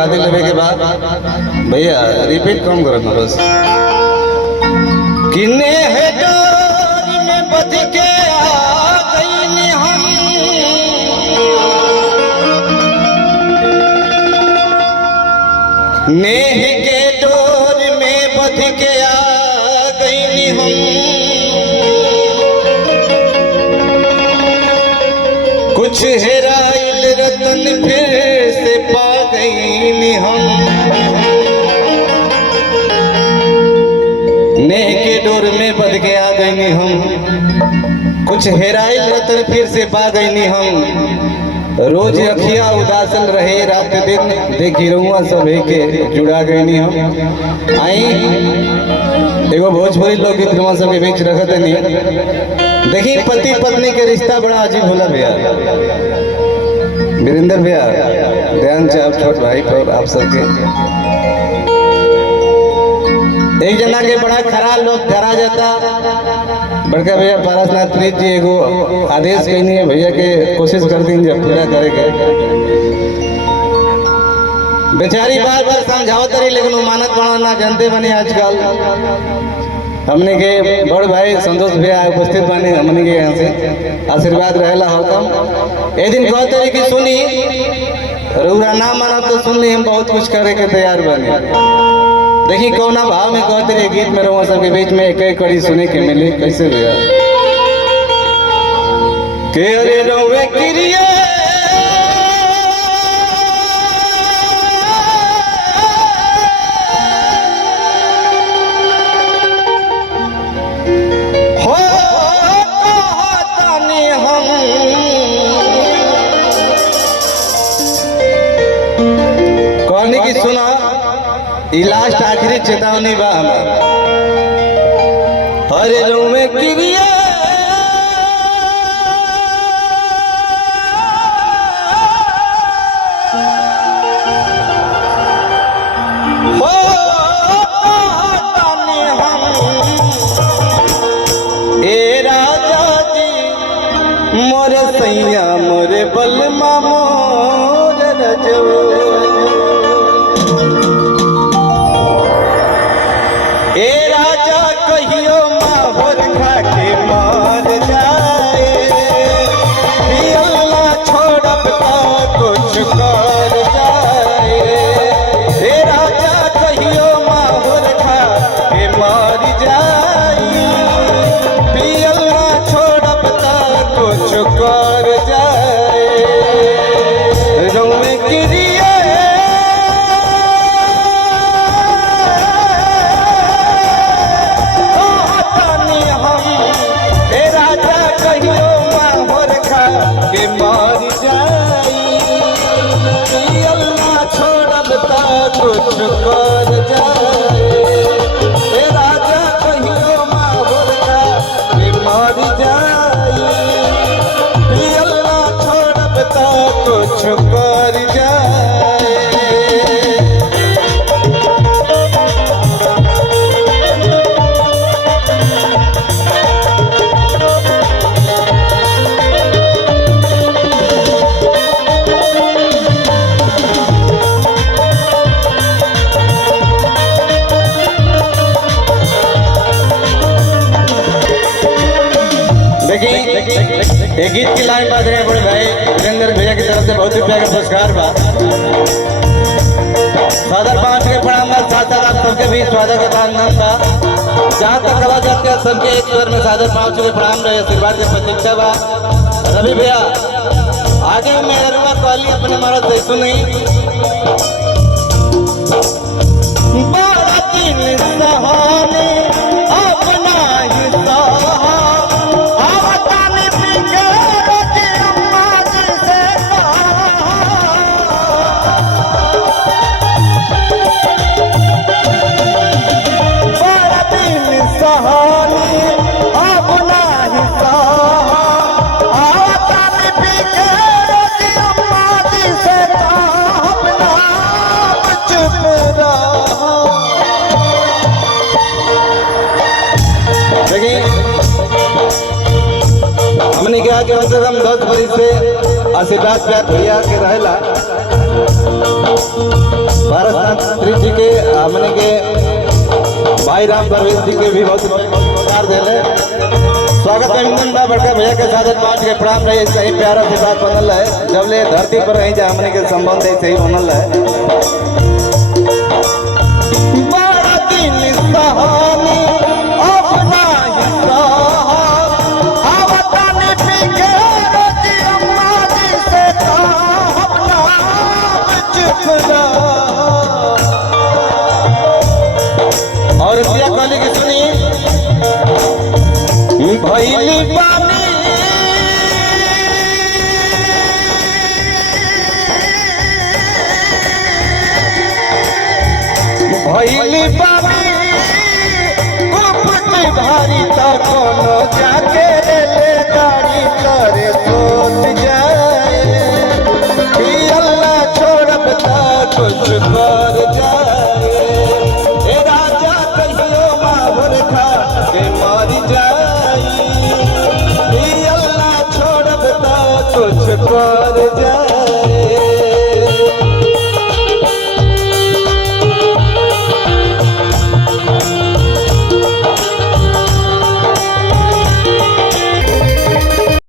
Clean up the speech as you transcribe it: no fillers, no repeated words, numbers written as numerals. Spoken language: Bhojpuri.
आशीर्वाद लेवे के बाद भैया रिपीट कम करो ना बस। किन्ने है डोरी में बध के आ गई हम, नेह के डोर में बध के आ गई हम। कुछ हेराइल रतन फिर से पा गई हम, नेह के डोर में बध के आ गई हम। कुछ हेराइल रतन फिर से पा गई हम। रोज अखिया उदासल रहे रात दिन, देखी रहुआ सब के जुड़ा गई हम। आई एगो भोजपुरी लोकगीत रहुआ सब के बीच रखते नहीं। देखिए पति पत्नी के रिश्ता बड़ा अजीब होला भैया। वीरेंद्र भैया ध्यान से आप छोट भाई पर आप सबके एक जना के बड़ा खराब लोग धरा जाता। बड़का भैया पारसनाथ प्रीत जी एगो आदेश कहनी है भैया के कोशिश कर दी जब पूरा करे के। बेचारी बार बार समझावत रही लेकिन वो मानत बना ना जानते बने। आजकल हमने के बड़ भाई संतोष भैया उपस्थित बने, हमने के यहाँ से आशीर्वाद रहेला होता। एक दिन कहते रही कि सुनी रउरा ना माना तो सुन ली, हम बहुत कुछ करे के तैयार बने। देखिए कौना भाव में कहते रहे गीत में रहुआ सबके बीच में एक कड़ी सुने के मिली। कैसे भैया के अरे रउए क्रिया की सुना ई लास्ट आखिरी चेतावनी बा हमारा। अरे रउए क्रिया हो तानी हम ए राजा जी मोरे सैया मोरे बलमा मोरे रजवा। ए राजा कहियो माहौर खा के मार जाए, पियला छोड़ब तो कुछ कर जाए। ए राजा कहियो माहौर खा के मार जाए, पियला छोड़ब तो कुछ कर जाए। रउए क्रिया के मार जाई, अल्लाह छोड़ब ता कुछ कर जाए। ए राजा कहियो माहौर खा के मार जाई, अल्लाह छोड़ब ता कुछ कर जाए। एक गीत की लाइन बात रहे बड़े भाई वीरेंद्र भैया की तरफ से बहुत रुपया का पुरस्कार बा। सादर पांच के प्रणाम साथ साथ आप सबके भी स्वागत का अभिनंदन बा। जहाँ तक कहा जाते हैं सबके एक स्वर में सादर पांच के प्रणाम रहे, आशीर्वाद की प्रतीक्षा बा। रवि भैया आगे मैं रुआ कॉली अपने मारा देखो नहीं बड़ा दिन सहाने अपना हिस्सा हमने क्या कि हम 10 बरिस से आशीर्वाद प्राप्त भैया के रहेला। भारत शास्त्री जी के हमने के भाई राम परवेश जी के भी बहुत प्यार देले स्वागत अभिनंदन बा बड़का भैया के साथ 5 के प्रणाम रहे सही प्यारा से बात बनल है जब ले धरती पर रही जा हमने के संबंध है सही बनल है बड़ा दिन सहानी अपना हिस्सा आवतानी पीके रोजी अम्मा जी से अपना चुपना और प्रिया काली की सुनी भैली पानी भैली पानी गुप्त भारी तो कोनो जाके ले गाड़ी करे सोच जाए कि अल्लाह छोड़ब ता कुछ कर जाए ए राजा कहियो माहुर खा के मर जाए कि अल्लाह छोड़ब ता कुछ कर जाए।